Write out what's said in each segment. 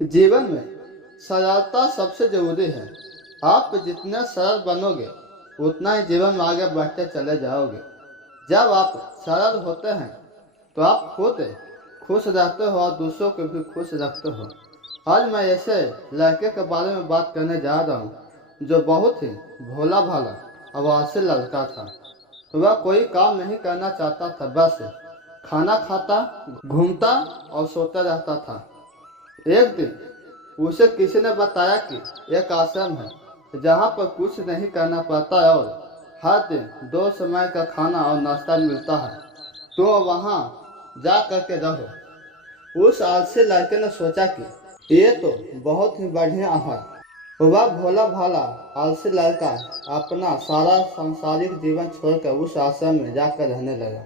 जीवन में सरलता सबसे जरूरी है। आप जितना सरल बनोगे उतना ही जीवन में आगे बढ़ते चले जाओगे। जब आप सरल होते हैं तो आप खुद खुश रहते हो और दूसरों को भी खुश रखते हो। आज मैं ऐसे लड़के के बारे में बात करने जा रहा हूँ जो बहुत ही भोला भाला आवाज़ लड़का था। वह कोई काम नहीं करना चाहता था, बस खाना खाता, घूमता और सोता रहता था। एक दिन उसे किसी ने बताया कि एक आश्रम है जहाँ पर कुछ नहीं करना पड़ता है और हर दिन 2 समय का खाना और नाश्ता मिलता है, तो वहाँ जा करके रहो। उस आलसी लड़के ने सोचा कि ये तो बहुत ही बढ़िया है। वह भोला भाला आलसी लड़का अपना सारा सांसारिक जीवन छोड़कर उस आश्रम में जाकर रहने लगा।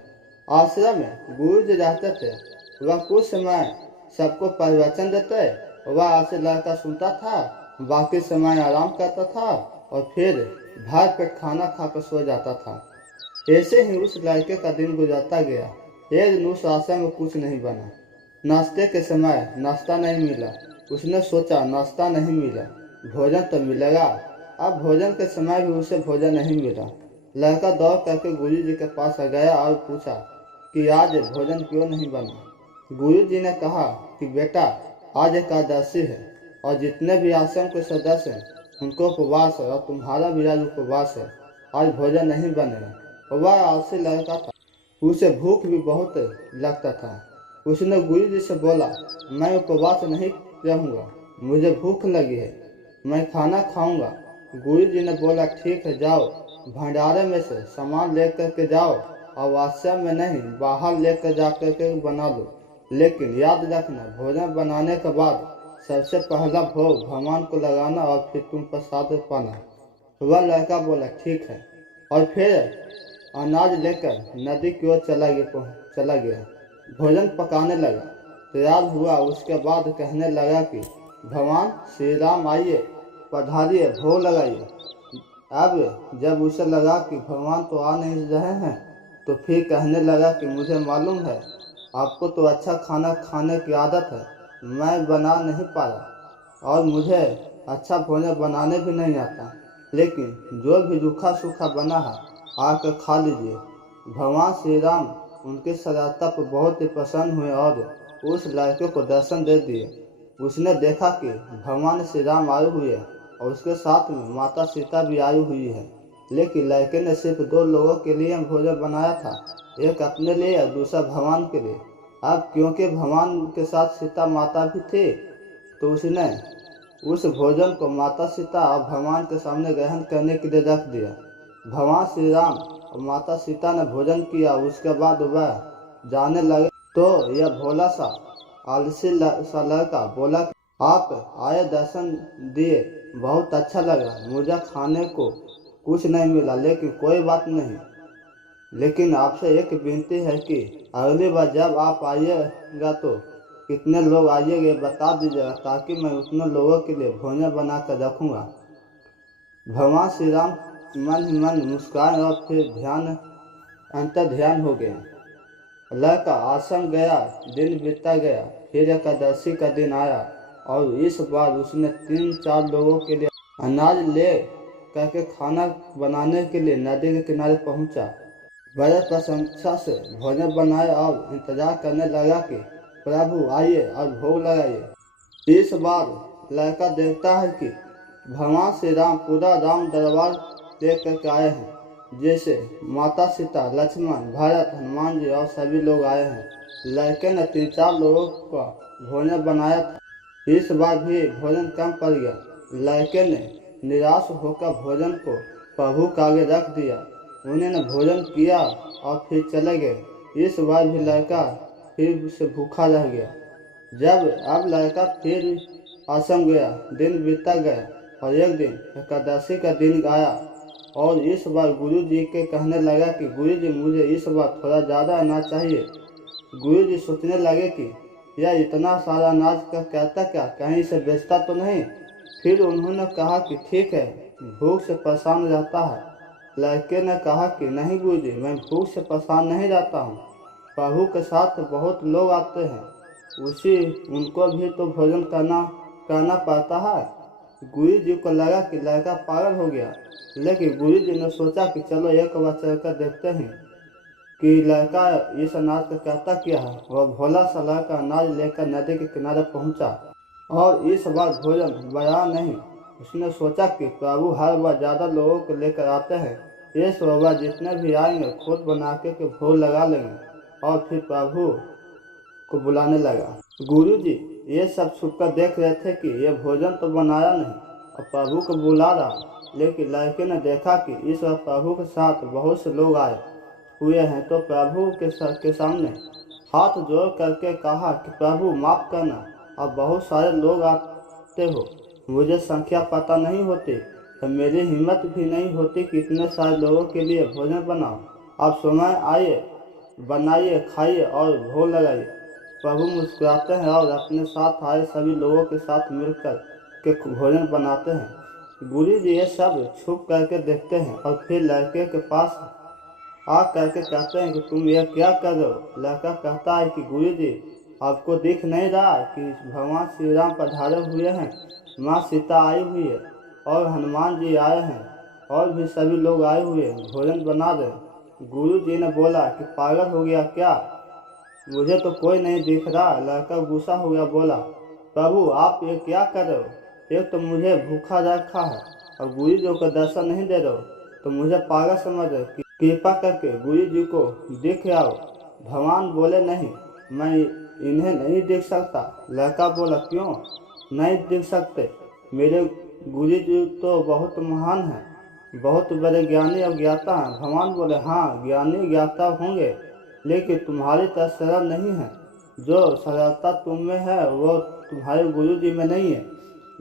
आश्रम में गुरु जी रहते थे। वह कुछ समय सबको प्रवचन देते। वह आलसी लड़का सुनता था, बाकी समय आराम करता था और फिर भर पेट खाना खाकर सो जाता था। ऐसे ही उस लड़के का दिन गुजरता गया। एक दिन उस आश्रम में कुछ नहीं बना। नाश्ते के समय नाश्ता नहीं मिला। उसने सोचा नाश्ता नहीं मिला, भोजन तो मिलेगा। अब भोजन के समय भी उसे भोजन नहीं मिला। लड़का दौड़ करके गुरु जी के पास आ गया और पूछा कि आज भोजन क्यों नहीं बना। गुरु जी ने कहा कि बेटा, आज एकादशी है और जितने भी आश्रम के सदस्य हैं उनको उपवास है और तुम्हारा भी आज उपवास है। आज भोजन नहीं बनेगा। वह आलसी लड़का था, उसे भूख भी बहुत लगता था। उसने गुरु जी से बोला, मैं उपवास नहीं रहूँगा, मुझे भूख लगी है, मैं खाना खाऊंगा। गुरु जी ने बोला, ठीक है, जाओ भंडारे में से सामान लेकर के जाओ और आश्रम में नहीं, बाहर लेकर जा कर के बना लो। लेकिन याद रखना, भोजन बनाने के बाद सबसे पहला भोग भगवान को लगाना और फिर तुम प्रसाद पाना। वह लड़का बोला, ठीक है, और फिर अनाज लेकर नदी की ओर चला गया। भोजन पकाने लगा, तैयार हुआ। उसके बाद कहने लगा कि भगवान श्री राम आइए, पधारिए, भोग लगाइए। अब जब उसे लगा कि भगवान तो आ नहीं रहे हैं, तो फिर कहने लगा कि मुझे मालूम है आपको तो अच्छा खाना खाने की आदत है, मैं बना नहीं पाया और मुझे अच्छा भोजन बनाने भी नहीं आता, लेकिन जो भी रूखा सूखा बना है आकर खा लीजिए। भगवान श्री राम उनकी सरलता पर बहुत ही प्रसन्न हुए और उस लड़के को दर्शन दे दिए। उसने देखा कि भगवान श्री राम आए हुए हैं और उसके साथ में माता सीता भी आई हुई है। लेकिन लड़के ने सिर्फ 2 लोगों के लिए भोजन बनाया था, एक अपने लिए और दूसरा भगवान के लिए। अब क्योंकि भगवान के साथ सीता माता भी थे, तो उसने उस भोजन को माता सीता और भगवान के सामने ग्रहण करने के लिए रख दिया। भगवान श्री राम और माता सीता ने भोजन किया। उसके बाद वह जाने लगे तो यह भोला सा आलसी सा लड़का बोला, आप आए, दर्शन दिए, बहुत अच्छा लगा। मुझे खाने को कुछ नहीं मिला, लेकिन कोई बात नहीं। लेकिन आपसे एक विनती है कि अगली बार जब आप आइएगा तो कितने लोग आइएगा बता दीजिएगा, ताकि मैं उतने लोगों के लिए भोजन बना कर रखूँगा। भगवान श्री राम मन ही मन मुस्काए और फिर अंतर ध्यान हो गया। लड़का आश्रम गया, दिन बीतता गया। फिर एकादशी का दिन आया और इस बार उसने 3-4 लोगों के लिए अनाज ले करके खाना बनाने के लिए नदी के किनारे पहुंचा। बड़े प्रशंसा से भोजन बनाया और इंतजार करने लगा कि प्रभु आइए और भोग लगाइए। इस बार लड़का देखता है कि भगवान श्री राम पूरा राम दरबार देख करके आए हैं, जैसे माता सीता, लक्ष्मण, भरत, हनुमान जी और सभी लोग आए हैं। लड़के ने 3-4 लोगों का भोजन बनाया था। इस बार भी भोजन कम पड़ गया। लड़के ने निराश होकर भोजन को प्रभु के आगे रख दिया। उन्होंने भोजन किया और फिर चले गए। इस बार भी लड़का फिर से भूखा रह गया। जब अब लड़का फिर आश्रम गया, दिन बीतता गया और एक दिन एकादशी का दिन आया और इस बार गुरु जी के कहने लगा कि गुरु जी, मुझे इस बार थोड़ा ज़्यादा अनाज चाहिए। गुरु जी सोचने लगे कि यह इतना सारा अनाज का कहता क्या, कहीं से बेचता तो नहीं। फिर उन्होंने कहा कि ठीक है, भूख से परेशान रहता है। लड़के ने कहा कि नहीं गुरु जी, मैं भूख से परेशान नहीं रहता हूँ, प्रभु के साथ बहुत लोग आते हैं, उनको भी तो भोजन करना करना पड़ता है। गुरु जी को लगा कि लड़का पागल हो गया, लेकिन गुरु जी ने सोचा कि चलो एक बार चलकर देखते हैं कि लड़का इस अनाज का कहता क्या है। वह भोला सा लड़का अनाज लेकर नदी के किनारे पहुंचा और इस बार भोजन बया नहीं। उसने सोचा कि प्रभु हर बार ज़्यादा लोगों को लेकर आते हैं, इस बार जितने भी आएंगे खुद बना के भोग लगा लेंगे। और फिर प्रभु को बुलाने लगा। गुरुजी ये सब छुपकर देख रहे थे कि ये भोजन तो बनाया नहीं और प्रभु को बुला रहा, लेकिन लड़के ने देखा कि इस बार प्रभु के साथ बहुत से लोग आए हुए हैं, तो प्रभु के सामने हाथ जोड़ करके कहा कि प्रभु माफ़ करना, अब बहुत सारे लोग आते हो, मुझे संख्या पता नहीं होती तो मेरी हिम्मत भी नहीं होती कि इतने सारे लोगों के लिए भोजन बनाओ। अब समय आइए, बनाइए, खाइए और भोग लगाइए। प्रभु मुस्कुराते हैं और अपने साथ आए सभी लोगों के साथ मिलकर के भोजन बनाते हैं। गुरु जी ये सब छुप करके देखते हैं और फिर लड़के के पास आ करके कहते हैं कि तुम यह क्या कर रहे हो। लड़का कहता है कि गुरु जी आपको दिख नहीं रहा कि भगवान श्री राम पधारे हुए हैं, माँ सीता आई हुई है और हनुमान जी आए हैं और भी सभी लोग आए हुए हैं, भोजन बना रहे। गुरु जी ने बोला कि पागल हो गया क्या, मुझे तो कोई नहीं दिख रहा। लड़का गुस्सा हो गया, बोला प्रभु आप ये क्या कर रहे हो, एक तो मुझे भूखा रखा है और गुरु जी को दर्शन नहीं दे रहे हो, तो मुझे पागल समझ रहे। कृपा करके गुरु जी को दिख आओ। भगवान बोले नहीं, मैं इन्हें नहीं देख सकता। लड़का बोला क्यों नहीं देख सकते, मेरे गुरु जी तो बहुत महान हैं, बहुत बड़े ज्ञानी और ज्ञाता हैं। भगवान बोले हाँ ज्ञानी ज्ञाता होंगे, लेकिन तुम्हारी तरह सरल नहीं है। जो सरलता तुम में है वो तुम्हारे गुरु जी में नहीं है।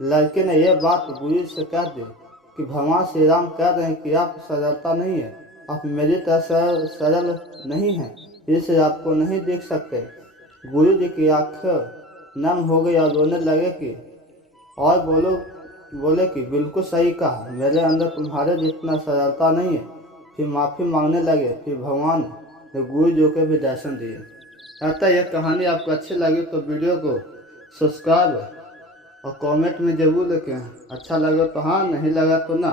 लड़के ने यह बात गुरु से कह दी कि भगवान श्री राम कह रहे हैं कि आप सरलता नहीं है, आप मेरी तरह सरल नहीं हैं, इससे आपको नहीं देख सकते। गुरु जी की आँखें नम हो गई और रोने लगे कि और बोले कि बिल्कुल सही कहा, मेरे अंदर तुम्हारे जितना सरलता नहीं है। फिर माफ़ी मांगने लगे। फिर भगवान ने गुरु जी को भी दर्शन दिए। अतः यह कहानी आपको अच्छी लगी तो वीडियो को सब्सक्राइब और कमेंट में जरूर लिखें। अच्छा लगे तो हाँ, नहीं लगा तो ना।